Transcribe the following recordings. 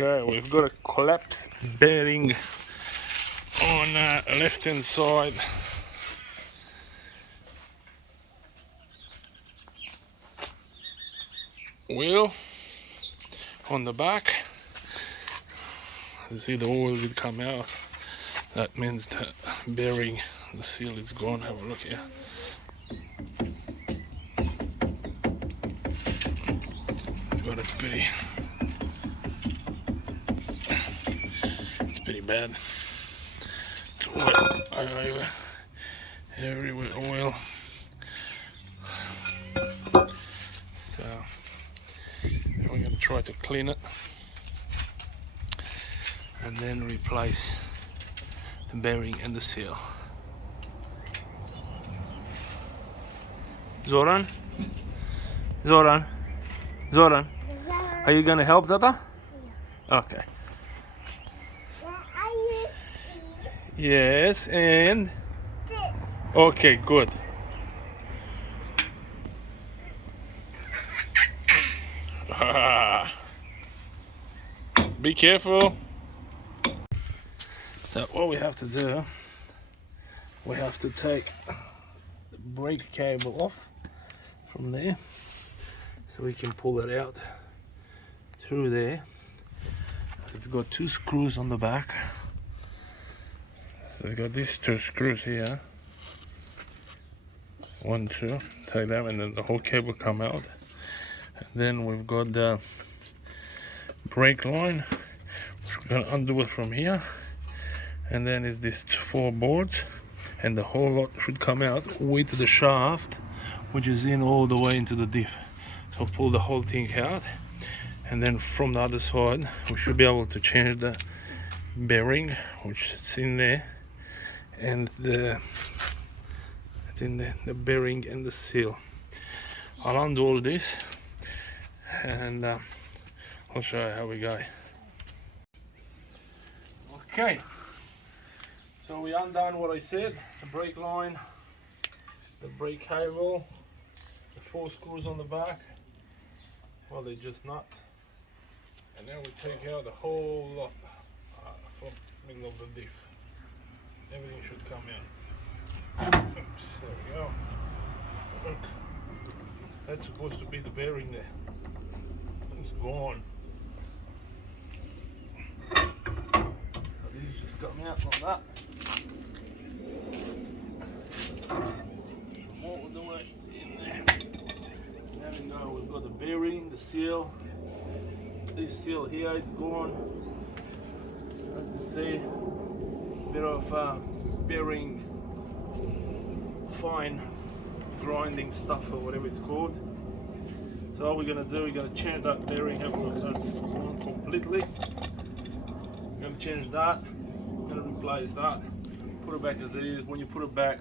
Okay, we've got a collapse bearing on left hand side. Wheel on the back. You see the oil did come out. That means the bearing, the seal is gone. Have a look here. Got it it's pretty bad. It's oil, everywhere oil. So we're going to try to clean it and then replace the bearing and the seal. Zoran? Zoran? Zoran? Are you gonna help, Zata? Yeah. Okay. I use this. Yes, and? This. Okay, good. Be careful. So what we have to do, we have to take the brake cable off from there so we can pull it out through there. It's got two screws on the back. So it's got these two screws here. 1, 2, take them and then the whole cable come out. And then we've got the brake line, which we're gonna undo it from here. And then is this 4 boards, and the whole lot should come out with the shaft, which is in all the way into the diff. So pull the whole thing out, and then from the other side we should be able to change the bearing, which is in there, and it's in the bearing and the seal. I'll undo all this and I'll show you how we go. Okay, so we undone what I said, the brake line, the brake cable, the 4 screws on the back. Well, they're just nuts. And now we take out the whole lot from the middle of the diff. Everything should come out. Oops, there we go. Look, that's supposed to be the bearing there. It's gone. These just come out like that. All the way in there. There we go, we've got the bearing, the seal. This seal here is gone. As you see, a bit of bearing, fine grinding stuff or whatever it's called. So all we're going to do, we're going to change that bearing. Have a look, that's gone completely. We're going to change that. We're going to replace that. Put it back as it is. When you put it back,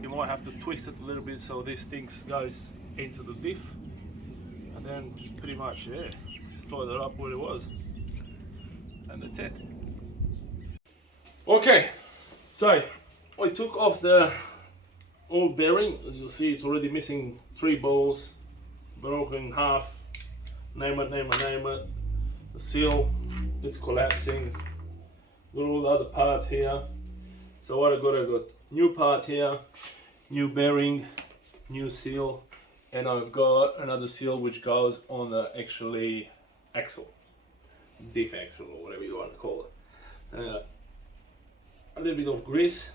you might have to twist it a little bit so this thing goes into the diff. And then just pretty much, yeah, just tie that up where it was. And that's it. Okay, so I took off the old bearing. As you'll see, it's already missing 3 balls, broken in half. Name it. The seal, it's collapsing. Got all the other parts here. So what I got new part here, new bearing, new seal, and I've got another seal which goes on the actually axle, diff axle or whatever you want to call it. A little bit of grease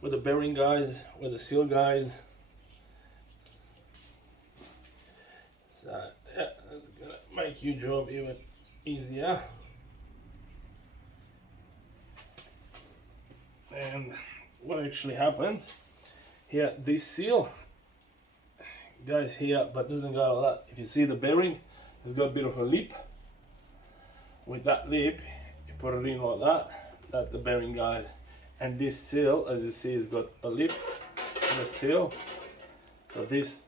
with the bearing guys, with the seal guys. So yeah, that's gonna make your job even easier. And what actually happens here, this seal goes here but doesn't go like that. If you see the bearing, it's got a bit of a lip. With that lip, you put it in like that the bearing goes. And this seal, as you see, has got a lip and a seal. So this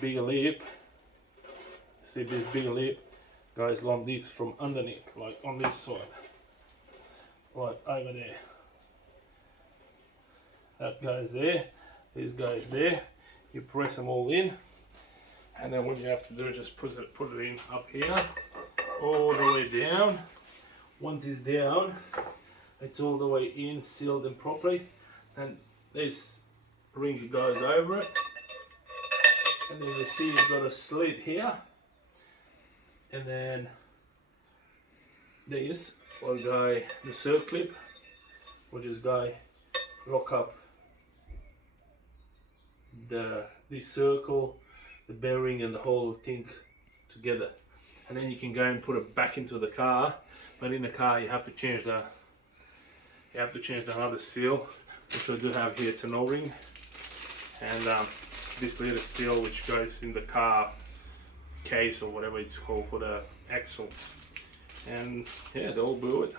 bigger lip, see this bigger lip goes like this from underneath, like on this side, like over there. That goes there, this goes there. You press them all in, and then what you have to do is just put it in up here, all the way down, once it's down, it's all the way in, sealed and properly, and this ring goes over it, and then you see you've got a slit here, and then this will go the circlip, will just go lock up this circle, the bearing and the whole thing together, and then you can go and put it back into the car. But in the car you have to change the other seal, which I do have here. It's an O-ring, and this little seal which goes in the car case or whatever it's called for the axle, and yeah, they'll do it.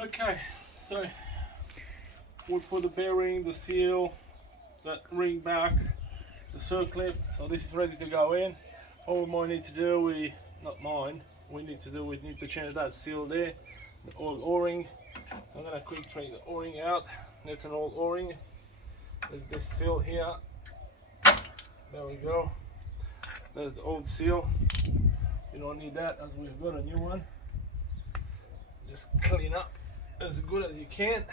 Okay, so we'll put the bearing, the seal, that ring back, the circlip, so this is ready to go in. All we might need to do, we need to change that seal there, the old O-ring. I'm gonna quick take the O-ring out. That's an old O-ring. There's this seal here. There we go. There's the old seal. You don't need that, as we've got a new one. Just clean up as good as you can.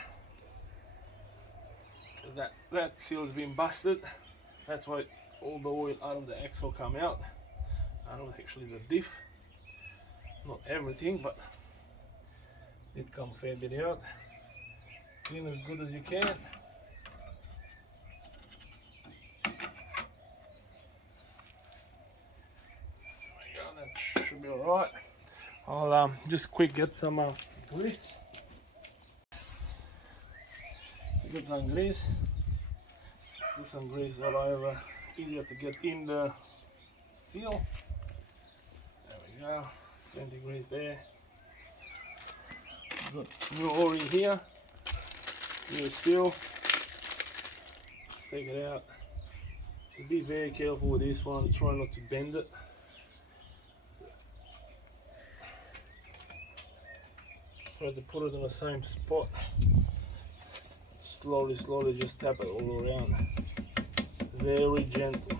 That seal's been busted. That's why all the oil out of the axle come out. Out of actually the diff. Not everything, but it come a fair bit out. Clean as good as you can. There we go, that should be alright. I'll just quick get some grease. Get some grease. Get some grease all over. Easier to get in the seal. There we go. 20 grease there. Got new O-ring here. New seal. Take it out. Just be very careful with this one. Try not to bend it. Try to put it in the same spot. Slowly just tap it all around. Very gentle.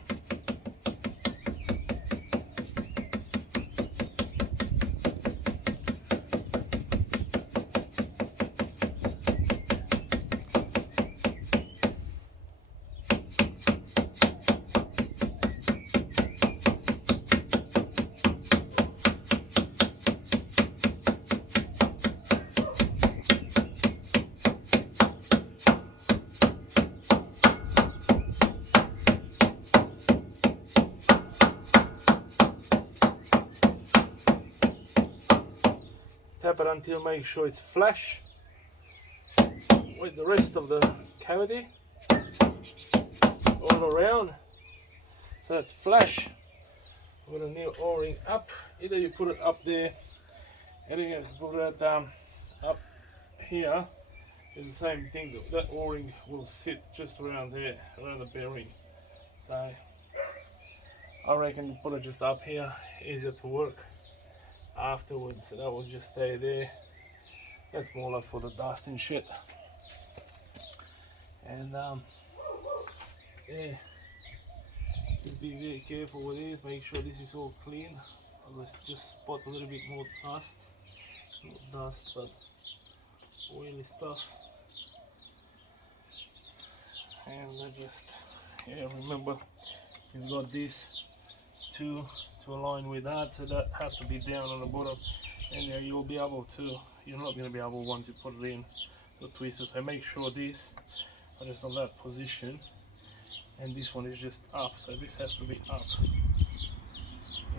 Tap it until make sure it's flush with the rest of the cavity all around. So that's flush with a new O-ring up. Either you put it up there, or you can put it up here. It's the same thing. That O-ring will sit just around there, around the bearing. So I reckon you put it just up here, easier to work afterwards. So that will just stay there. That's more like for the dust and shit. And yeah, just be very careful with this. Make sure this is all clean. Let's just spot a little bit more dust. Not dust, but oily stuff. And I just, yeah, remember you've got this to align with that, so that has to be down on the bottom, and you'll be able to, you're not going to be able, once you put it in the twister. So make sure these are just on that position, and this one is just up, so this has to be up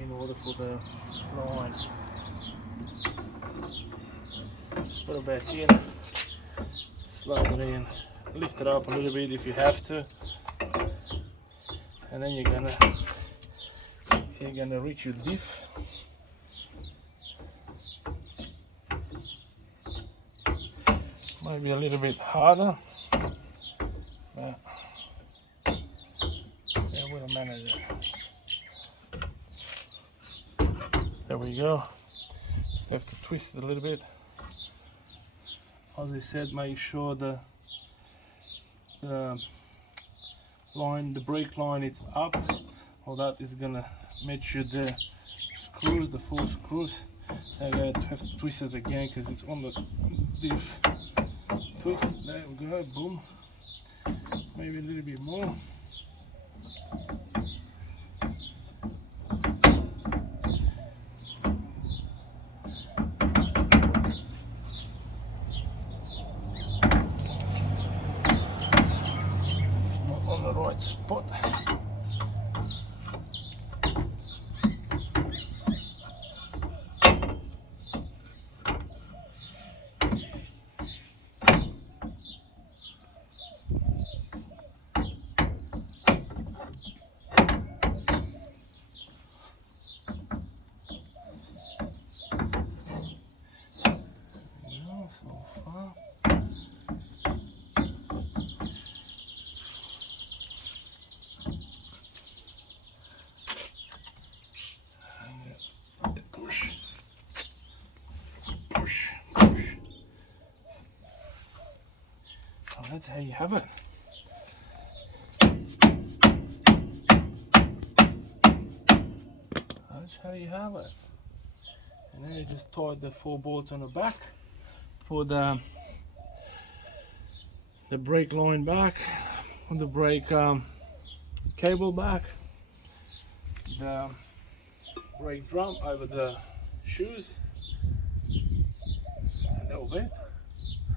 in order for the line. Just put it back in, slide it in, lift it up a little bit if you have to, and then you're gonna reach your diff. Might be a little bit harder, but yeah, we'll manage it. There we go. Just have to twist it a little bit. As I said, make sure the line, the brake line, it's up. all that is gonna make sure the screws, the 4 screws, I have to twist it again because it's on the diff tooth. There we go, boom. Maybe a little bit more. It's not on the right spot. So far. Push, push, push. So that's how you have it. That's how you have it. And then you just tie the 4 bolts on the back for the brake line back, on the brake cable back, the brake drum over the shoes, and that'll be it.